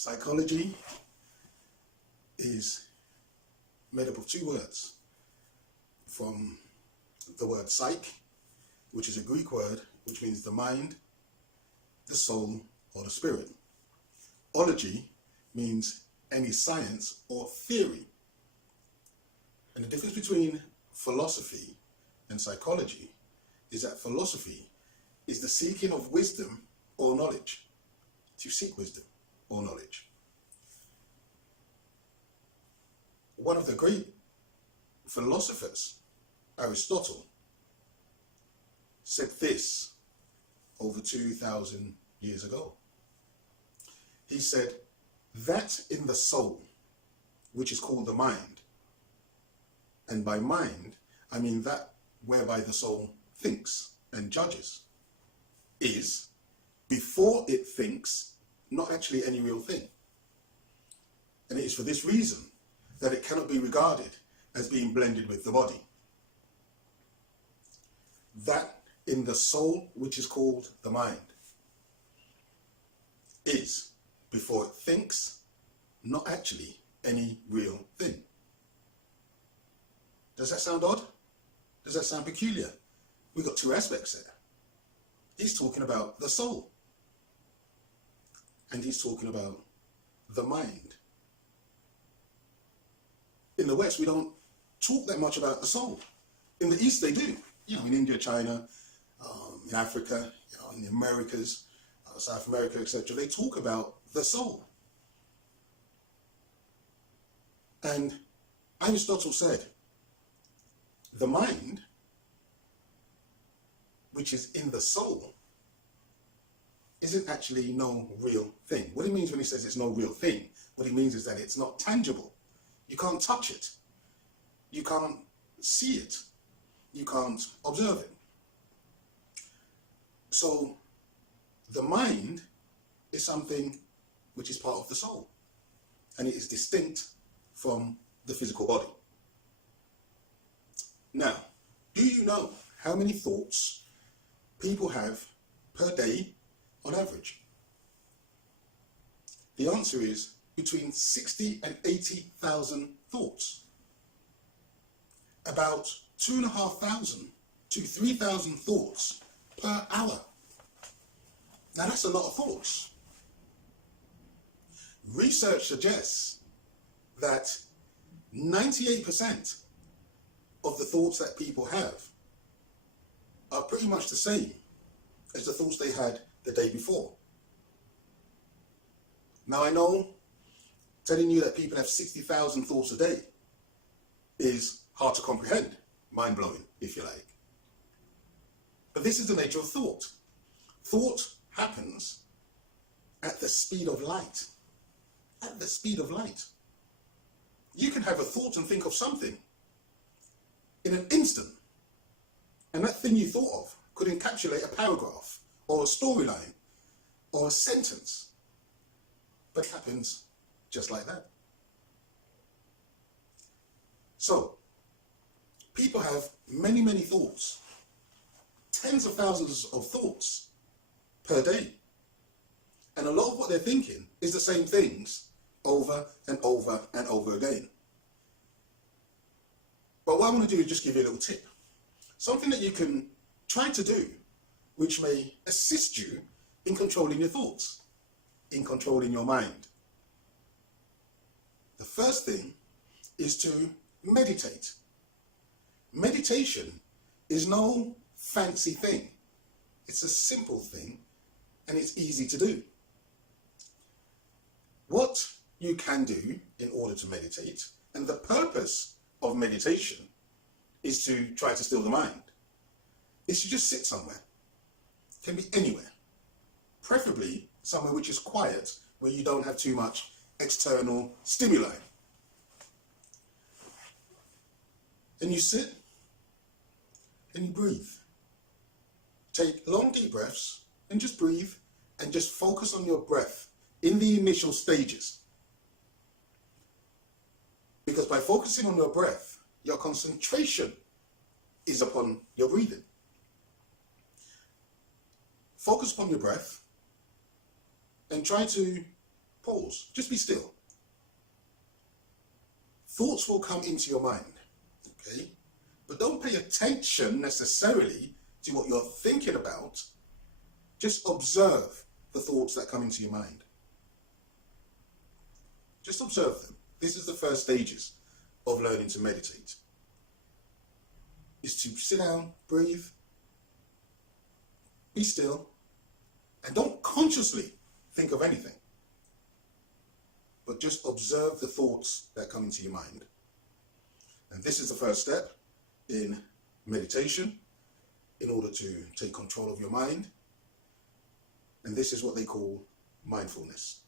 Psychology is made up of two words, from the word psych, which is a Greek word which means the mind, the soul, or the spirit. Ology means any science or theory. And the difference between philosophy and psychology is that philosophy is the seeking of wisdom or knowledge, to seek wisdom or knowledge. One of the great philosophers, Aristotle, said this over 2,000 years ago. He said, that in the soul, which is called the mind, and by mind, I mean that whereby the soul thinks and judges, is, before it thinks, not actually any real thing. And it is for this reason that it cannot be regarded as being blended with the body. That in the soul, which is called the mind, is, before it thinks, not actually any real thing. Does that sound odd? Does that sound peculiar? We've got two aspects there. He's talking about the soul, and he's talking about the mind. In the West, we don't talk that much about the soul. In the East, they do. In India, China, in Africa, in the Americas, South America, etc. They talk about the soul. And Aristotle said, the mind, which is in the soul, isn't actually no real thing. What he means when he says it's no real thing, what he means is that it's not tangible. You can't touch it. You can't see it. You can't observe it. So the mind is something which is part of the soul, and it is distinct from the physical body. Now, do you know how many thoughts people have per day on average? The answer is between 60 and 80,000 thoughts. About 2,500 to 3,000 thoughts per hour. Now that's a lot of thoughts. Research suggests that 98% of the thoughts that people have are pretty much the same as the thoughts they had the day before. Now I know telling you that people have 60,000 thoughts a day is hard to comprehend, mind-blowing, if you like. But this is the nature of thought. Thought happens at the speed of light. At the speed of light. You can have a thought and think of something in an instant, and that thing you thought of could encapsulate a paragraph or a storyline or a sentence, but it happens just like that. So, people have many, many thoughts, tens of thousands of thoughts per day. And a lot of what they're thinking is the same things over and over and over again. But what I want to do is just give you a little tip. Something that you can try to do, which may assist you in controlling your thoughts, in controlling your mind. The first thing is to meditate. Meditation is no fancy thing. It's a simple thing, and it's easy to do. What you can do in order to meditate, and the purpose of meditation is to try to still the mind, is to just sit somewhere. It can be anywhere. Preferably somewhere which is quiet, where you don't have too much external stimuli. And you sit and you breathe. Take long deep breaths and just breathe and just focus on your breath in the initial stages. Because by focusing on your breath, your concentration is upon your breathing. Focus upon your breath and try to pause. Just be still. Thoughts will come into your mind, okay? But don't pay attention necessarily to what you're thinking about. Just observe the thoughts that come into your mind. Just observe them. This is the first stages of learning to meditate. Is to sit down, breathe, be still, and don't consciously think of anything. But just observe the thoughts that come into your mind. And this is the first step in meditation in order to take control of your mind. And this is what they call mindfulness.